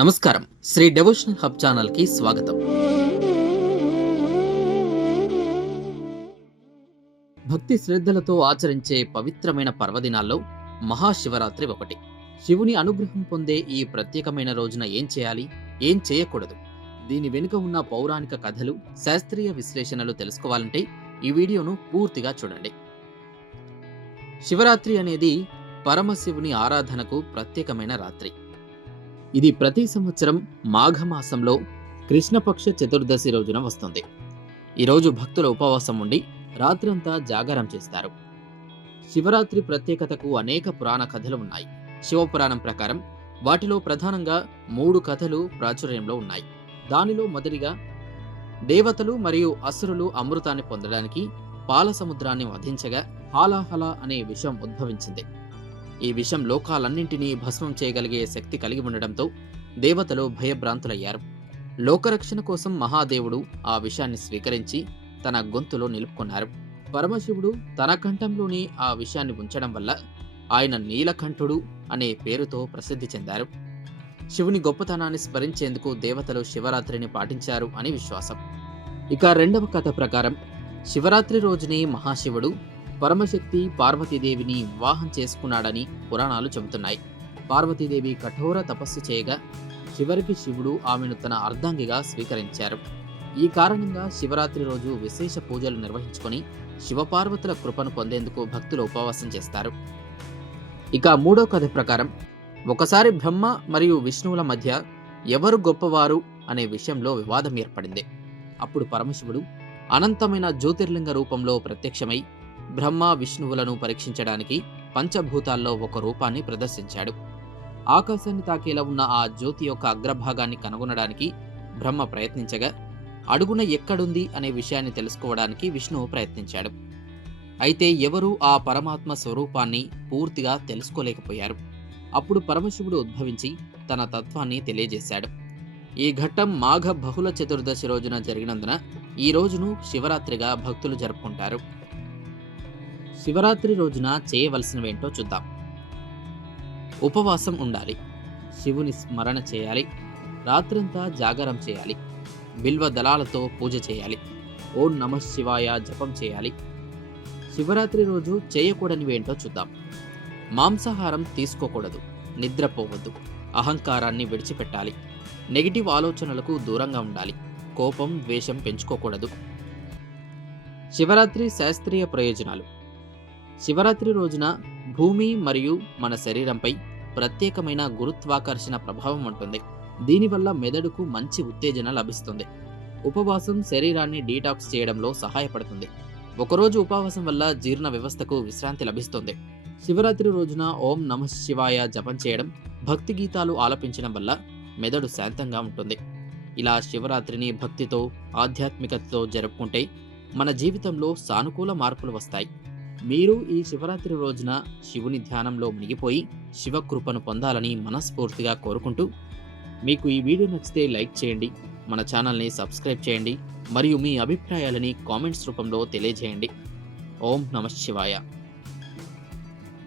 నమస్కారం. Shri devotional hub ఛానల్కి స్వాగతం. భక్తి శ్రద్ధలతో ఆచరించే పవిత్రమైన పర్వదినాల్లో మహాశివరాత్రి ఒకటి. శివుని అనుగ్రహం పొందే ఈ ప్రత్యేకమైన రోజున ఏం చేయాలి? ఏం చేయకూడదు? దీని వెనుక ఉన్న పౌరాణిక కథలు శాస్త్రీయ విశ్లేషణలు తెలుసుకోవాలంటే ఈ వీడియోను పూర్తిగా చూడండి. శివరాత్రి అనేది పరమశివుని ఆరాధనకు ప్రత్యేకమైన రాత్రి. ఇది ప్రతి సంవత్సరం మాఘమాసంలో కృష్ణపక్ష చతుర్దశి రోజున వస్తుంది. ఈరోజు భక్తుల ఉపవాసం ఉండి రాత్రంతా జాగారం చేస్తారు. శివరాత్రి ప్రత్యేకతకు అనేక పురాణ కథలు ఉన్నాయి. శివపురాణం ప్రకారం వాటిలో ప్రధానంగా మూడు కథలు ప్రాచుర్యంలో ఉన్నాయి. దానిలో మొదటిగా దేవతలు మరియు అసురులు అమృతాన్ని పొందడానికి పాల సముద్రాన్ని వధించగా హాలాహల అనే విషయం ఉద్భవించింది. ఈ విషం లోకాలన్నింటినీ భస్మం చేయగలిగే శక్తి కలిగి ఉండడంతో దేవతలు భయభ్రాంతులయ్యారు. లోకరక్షణ కోసం మహాదేవుడు ఆ విషాన్ని స్వీకరించి తన గొంతులో నిలుపుకున్నారు. పరమశివుడు తన కంఠంలోని ఆ విషయాన్ని ఉంచడం వల్ల ఆయన నీలకంఠుడు అనే పేరుతో ప్రసిద్ధి చెందారు. శివుని గొప్పతనాన్ని స్మరించేందుకు దేవతలు శివరాత్రిని పాటించారు అని విశ్వాసం. ఇక రెండవ కథ ప్రకారం శివరాత్రి రోజుని మహాశివుడు పరమశక్తి పార్వతీదేవిని వివాహం చేసుకున్నాడని పురాణాలు చెబుతున్నాయి. పార్వతీదేవి కఠోర తపస్సు చేయగా చివరికి శివుడు ఆమెను తన అర్ధాంగిగా స్వీకరించారు. ఈ కారణంగా శివరాత్రి రోజు విశేష పూజలు నిర్వహించుకొని శివపార్వతుల కృపను పొందేందుకు భక్తులు ఉపవాసం చేస్తారు. ఇక మూడో కథ ప్రకారం ఒకసారి బ్రహ్మ మరియు విష్ణువుల మధ్య ఎవరు గొప్పవారు అనే విషయంలో వివాదం ఏర్పడింది. అప్పుడు పరమశివుడు అనంతమైన జ్యోతిర్లింగ రూపంలో ప్రత్యక్షమై బ్రహ్మ విష్ణువులను పరీక్షించడానికి పంచభూతాల్లో ఒక రూపాన్ని ప్రదర్శించాడు. ఆకాశాన్ని తాకేలా ఉన్న ఆ జ్యోతి యొక్క అగ్రభాగాన్ని కనుగొనడానికి బ్రహ్మ ప్రయత్నించగా అడుగున ఎక్కడుంది అనే విషయాన్ని తెలుసుకోవడానికి విష్ణువు ప్రయత్నించాడు. అయితే ఎవరూ ఆ పరమాత్మ స్వరూపాన్ని పూర్తిగా తెలుసుకోలేకపోయారు. అప్పుడు పరమశివుడు ఉద్భవించి తన తత్వాన్ని తెలియజేశాడు. ఈ ఘట్టం మాఘ బహుళ చతుర్దశి రోజున జరిగినందున ఈ రోజును శివరాత్రిగా భక్తులు జరుపుకుంటారు. శివరాత్రి రోజున చేయవలసినవేంటో చూద్దాం. ఉపవాసం ఉండాలి. శివుని స్మరణ చేయాలి. రాత్రంతా జాగరం చేయాలి. బిల్వ దళాలతో పూజ చేయాలి. ఓం నమ శివాయ జపం చేయాలి. శివరాత్రి రోజు చేయకూడనివేంటో చూద్దాం. మాంసాహారం తీసుకోకూడదు. నిద్రపోవద్దు. అహంకారాన్ని విడిచిపెట్టాలి. నెగిటివ్ ఆలోచనలకు దూరంగా ఉండాలి. కోపం ద్వేషం పెంచుకోకూడదు. శివరాత్రి శాస్త్రీయ ప్రయోజనాలు. శివరాత్రి రోజున భూమి మరియు మన శరీరంపై ప్రత్యేకమైన గురుత్వాకర్షణ ప్రభావం ఉంటుంది. దీనివల్ల మెదడుకు మంచి ఉత్తేజన లభిస్తుంది. ఉపవాసం శరీరాన్ని డీటాక్స్ చేయడంలో సహాయపడుతుంది. ఒకరోజు ఉపవాసం వల్ల జీర్ణ వ్యవస్థకు విశ్రాంతి లభిస్తుంది. శివరాత్రి రోజున ఓం నమ శివాయ జపం చేయడం భక్తి గీతాలు ఆలపించడం వల్ల మెదడు శాంతంగా ఉంటుంది. ఇలా శివరాత్రిని భక్తితో ఆధ్యాత్మికతతో జరుపుకుంటే మన జీవితంలో సానుకూల మార్పులు వస్తాయి. మీరు ఈ శివరాత్రి రోజున శివుని ధ్యానంలో మునిగిపోయి శివకృపను పొందాలని మనస్ఫూర్తిగా కోరుకుంటూ మీకు ఈ వీడియో నచ్చితే లైక్ చేయండి మన ఛానల్ని సబ్స్క్రైబ్ చేయండి మరియు మీ అభిప్రాయాలని కామెంట్స్ రూపంలో తెలియజేయండి. ఓం నమ శివాయ.